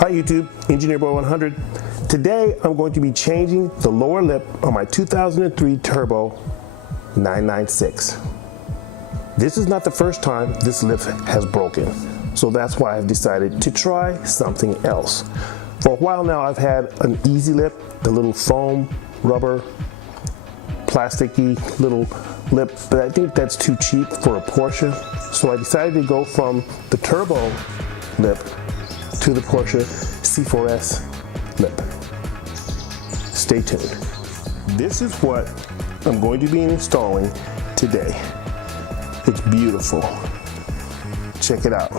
Hi YouTube, Engineer Boy 100. Today I'm going to be changing the lower lip on my 2003 Turbo 996. This is not the first time this lip has broken, so that's why I've decided to try something else. For a while now I've had an easy lip, the little foam, rubber, plasticky little lip, but I think that's too cheap for a Porsche, so I decided to go from the Turbo lip to the Porsche C4S lip. Stay tuned. This is what I'm going to be installing today. It's beautiful. Check it out.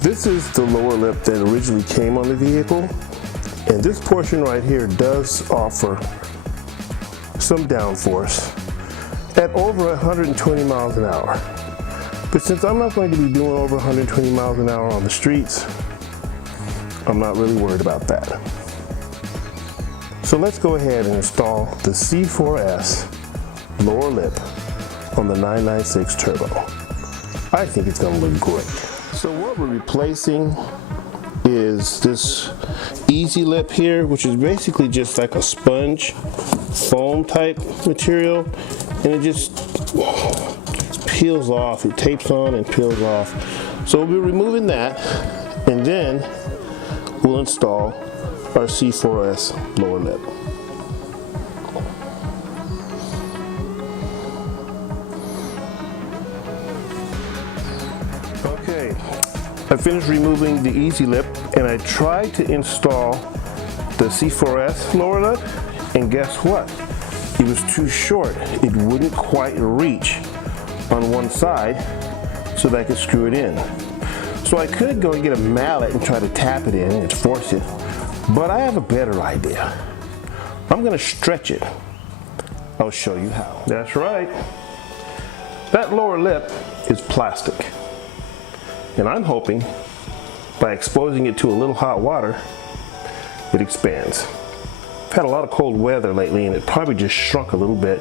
This is the lower lip that originally came on the vehicle. And this portion right here does offer some downforce at over 120 miles an hour. But since I'm not going to be doing over 120 miles an hour on the streets, I'm not really worried about that. So let's go ahead and install the C4S lower lip on the 996 Turbo. I think it's going to look great. So what we're replacing is this easy lip here, which is basically just like a sponge foam type material, and it just peels off. It tapes on and peels off. So we'll be removing that, and then we'll install our C4S lower lip. Okay, I finished removing the easy lip and I tried to install the C4S lower lip, and guess what? It was too short. It wouldn't quite reach on one side so that I could screw it in. So I could go and get a mallet and try to tap it in and force it, but I have a better idea. I'm going to stretch it. I'll show you how. That's right. That lower lip is plastic. And I'm hoping by exposing it to a little hot water, it expands. I've had a lot of cold weather lately and it probably just shrunk a little bit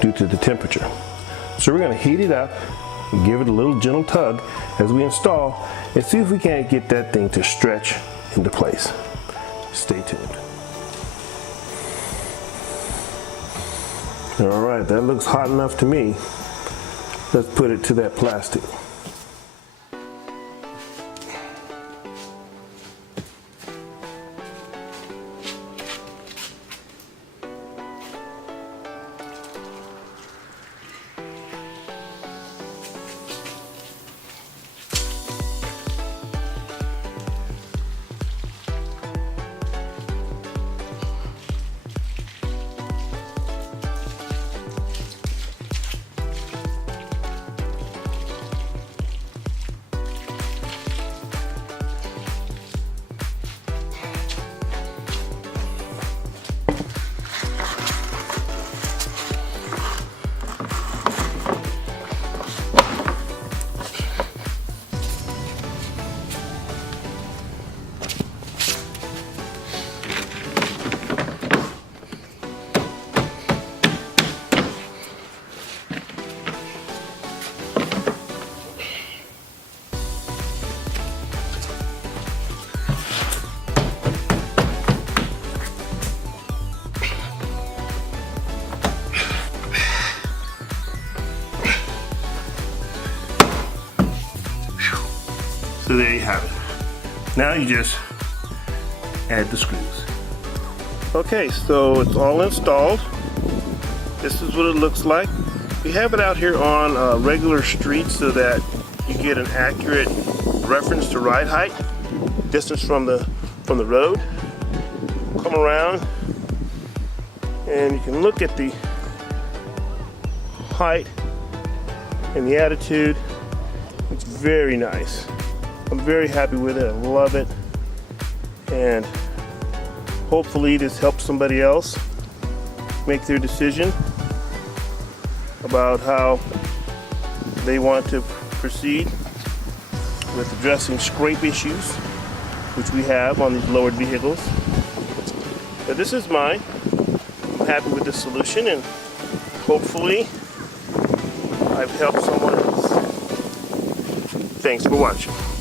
due to the temperature. So we're going to heat it up and give it a little gentle tug as we install and see if we can't get that thing to stretch into place. Stay tuned. All right, that looks hot enough to me. Let's put it to that plastic. So there you have it. Now you just add the screws. Okay, so it's all installed. This is what it looks like. We have it out here on a regular street so that you get an accurate reference to ride height, distance from the road. Come around and you can look at the height and the attitude. It's very nice. I'm very happy with it. I love it, and hopefully this helps somebody else make their decision about how they want to proceed with addressing scrape issues, which we have on these lowered vehicles. Now this is mine. I'm happy with the solution, and hopefully I've helped someone else. Thanks for watching.